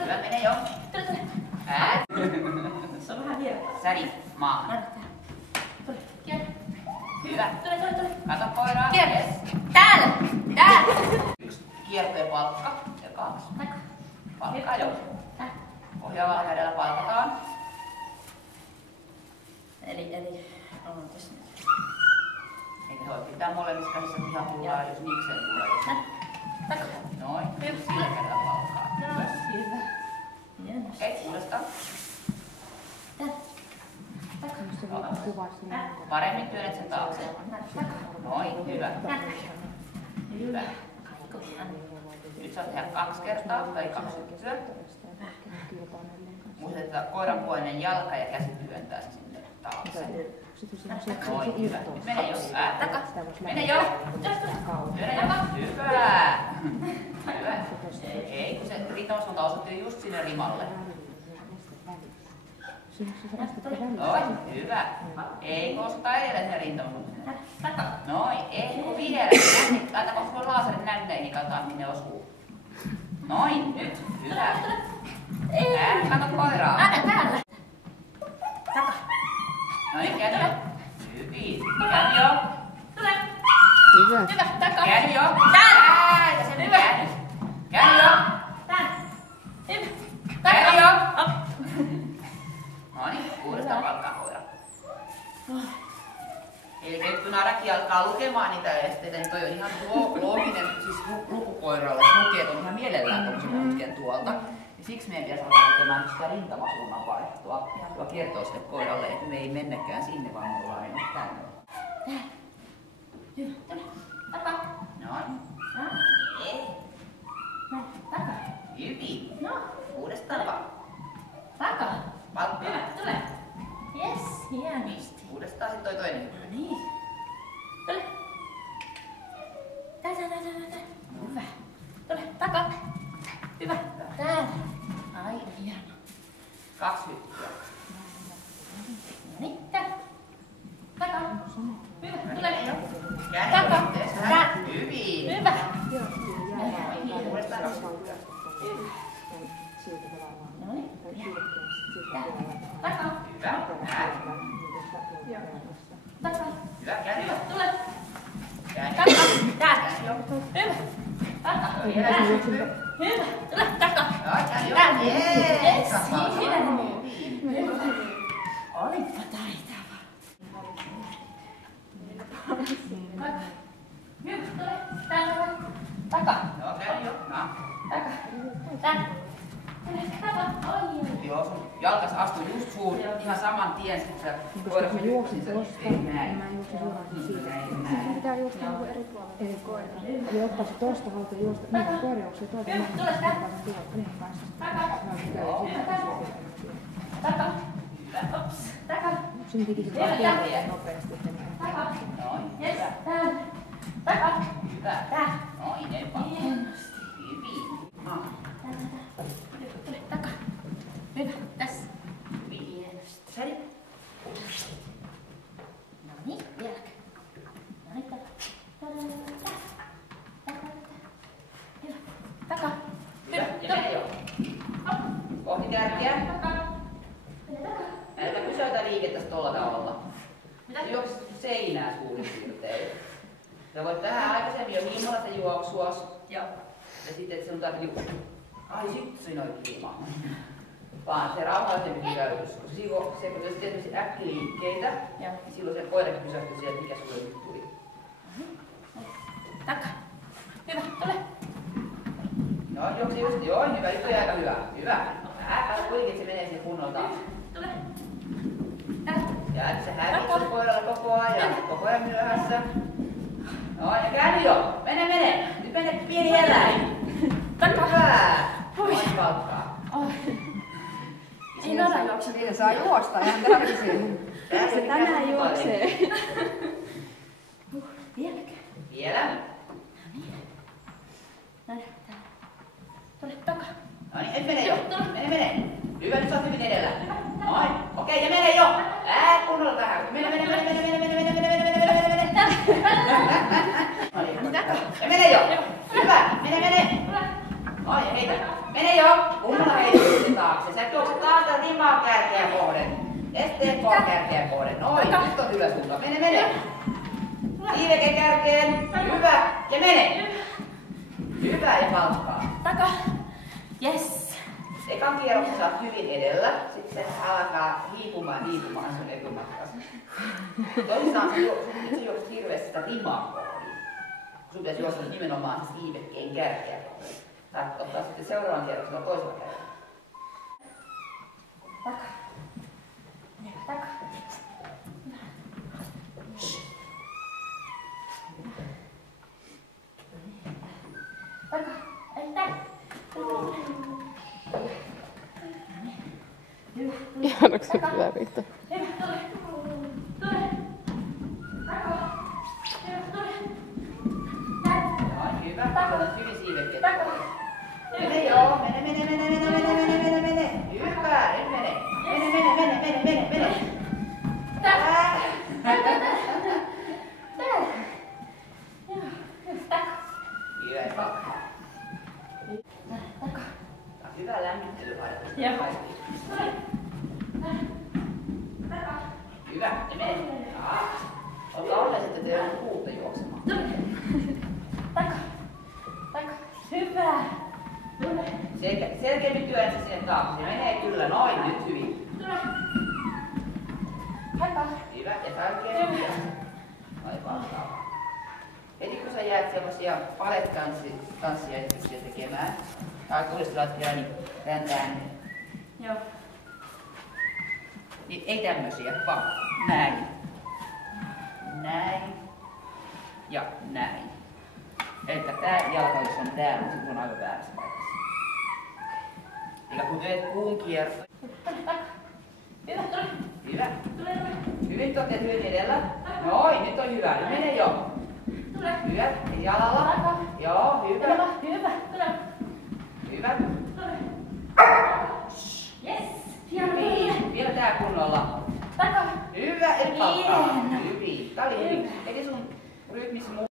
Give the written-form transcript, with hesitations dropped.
Hyvä, mene jo. Se on vähän vielä. Säri maahan. Hyvä. Tule. Kato koiraa. Yes. Täällä. 1 kierto ja palkka. Ja 2. Palkkaa jo. Ohjaavalla kädellä palkataan. Eli on tässä nyt. Eikä voi pitää molemmissa käsissä ihan pullaa, jos nikseen tulee. Noin. Sillä kädellä palkkaa. Hyvä. Okei, uudestaan. Paremmin työnnät sen taakse. Noin, hyvä. Hyvä. Nyt saat tehdä 2 kertaa tai 2 hyppyä. Muistetaan koiran puolinen jalka ja käsi työntää se sinne taakse. Noin, hyvä. Nyt mene jo. Mene jo. Työnnä jo. Hyvä. Hyvä. Ei, kun se rintamassuunta osoitti just sinne rimalle. Noin, hyvä. Ei koska edelleen sinne rintamassuuntaan. Noin, ei kun vielä. Laita koska laaserin näytteihin, katsotaan minne osuu. Noin, nyt. Hyvä. Kato koiraa. Täällä. Noin, käy jo. Hyvin. Käy jo. Tule. Hyvä. Käy jo. Täällä. Se meni käy. Käy jo. Täällä. Käy jo. Noin, uudestaan palkkaa koira. Eli nyt kun Araki alkaa lukemaan niitä esteitä, niin toi on ihan looginen, siis lukukoiralle. Lukeet on ihan mielellään tuollaisen putken tuolta. Ja siksi meidän pitäisi alkaa tekemään sitä rintamasuunnan vaihtoa, joka kertoo sille koiralle, että me ei mennäkään sinne, vaan me ollaan aina tänne. Hyvä, tule. Takaa. Noin. Takaa. Hyvin. No. Uudestaan vaan. Takaa. Palkkaa. Hyvä, tule. Yes, hienosti. Uudestaan sitten toi toinen. No niin. Tule. Täällä. Hyvä. Tule, takaa. Hyvä. Täällä. Ai, hieno. 2 hyppyä. Noniin, täällä. Takaa. Hyvä, tule. Käy Takaa. jo. Hyvin. Hyvä. Uudestaan 2 hyppyä. Noniin. Takaa. Hyvä. Takaa. Hyvä, käy jo. Tule. Käy jo. Takaa. Täällä. Käy jo. Hyvä. Takaa. Vielä Täällä. hyppy. Hyvä. Tule, takaa. Käy jo. Täällä. Jees. Hyvä. Olipa taitava. Hyvä. Tule. Täällä. Takaa. Joo, käy jo. No. Takaa. Täällä. Tule. Takaa. Oi. Joo, sun jalkas astui just suun ihan saman tien, kun sä koiras juoksin sen. Ei näin. Sitten pitää juosta niinku eri puolella. Eli ottaa se tosta haltuun juosta. Niin, koira juoksee toista. Tule sitä. Takaa. Takaa. Ops. Takaa. Sinun piti se vaan kiertää nopeasti. Takaa. Noin. Yes. Täällä. Takaa. Hyvä. Täällä. Noin, eipä. Hienosti. Hyvin. Tule takaa. Hyvä. Tässä. Hienosti. Sari. No niin, vieläkö? No niin, takaa. Hyvä. Takaa. Hyvä. Ja mene jo. Kohti kärkiä. Takaa. Mene takaa. Älä pysäytä liikettä tolla tavalla. Mitä? Juoksi seinää suurin piirtein. Sä voit vähän aikaisemmin jo himmata sitä juoksua. Joo. Ja sitten, että sinun tarvitsee juosta. Ai sit siinä oli kiima. Vaan se rauhallisempi pysäytys. Koska se, kun jos teet äkkiliikkeitä, niin silloin se koirakin pysähtyy siihen, mikä sulle nyt tuli. Takaa. Hyvä, tule. Joo, juoksi just. Joo, hyvä. Nyt on aika hyvä. Hyvä. Kuitenkin, että se menee siihen kunnolla taas. Tule. Ja että se hävii sun koiralle koko ajan. Koko ajan myöhässä. No ja käy jo. Mene. Nyt mene pieni eläin. Hyvä. Noin palkkaa. Ei nada juokse. Niitä saa juosta ihan täysin. Se tänään juoksee. Vieläkö? Vielä. No niin. Näin, täällä. Tule takaa. No niin, et mene jo. Mene. Hyvä, nyt sä oot hyvin edellä. Noin. Okei, ja mene jo. Kunnolla tähän. Mene. Ja mene jo. Hyvä. Mene. Noin, ja heitä. mene. Siiveke kärkeen. Hyvä. Ja mene. Hyvä ja palkkaa. Taka. Yes. Ekan kierroksessa saat hyvin edellä, sitten se alkaa hiipumaan sun etumatkassa. Toisaalta sä juokset hirveästi sitä rimaa kohti. Sun pitäisi juosta nimenomaan siivekkeen kärkeä kohti. Saat ottaa sitten seuraavan kierroksen toisella kädellä. Taka. Taka. Taka. Ei taka. Ihanaksi se hyvä Riitta. Hyvä, tule. Tule. Taka. Hyvä, tule. No, hyvä. Otat hyvin siivekkeet. Taka. Mene joo. Mene. Hyvä. Nyt mene. Mene. Taka. Taka. Hyvä ja palkkaa. Hyvä lämmittelyharjoitus. Joo. Hyvä, ja mene. Olkaa onnelliset, että ei ole kuutta juoksemaan. Taka. Hyvä. Selkeämmin työnsä sinne taakse. Se menee kyllä noin, nyt hyvin. Hyvä, ja tärkeä. Noin valtaa. Heti kun sä jäät semmosia palet-tanssiesityksiä tekemään, tai tulistilat vielä niin räntään, Joo. niin ei tämmösiä, vaan näin. Näin. Ja näin. Elikkä tää jalka, jos on täällä, niin sit on aivan väärässä paikassa. Eli kun teet kuun kierto. Hyvä, tule. Hyvä. Tule. Hyvin teet hyvin edellä. Noin, nyt on hyvä. Nyt menee jo. Tule. Hyvä. Jalalla. Joo, hyvä. Hyvä, tule. Hyvä. Tule. Yes. Hyvin. Vielä tää kunnolla. Taka. Hyvä, et palkkaa. Hieno. Hyvin. Tää oli hyvin. Eli sun rytmissä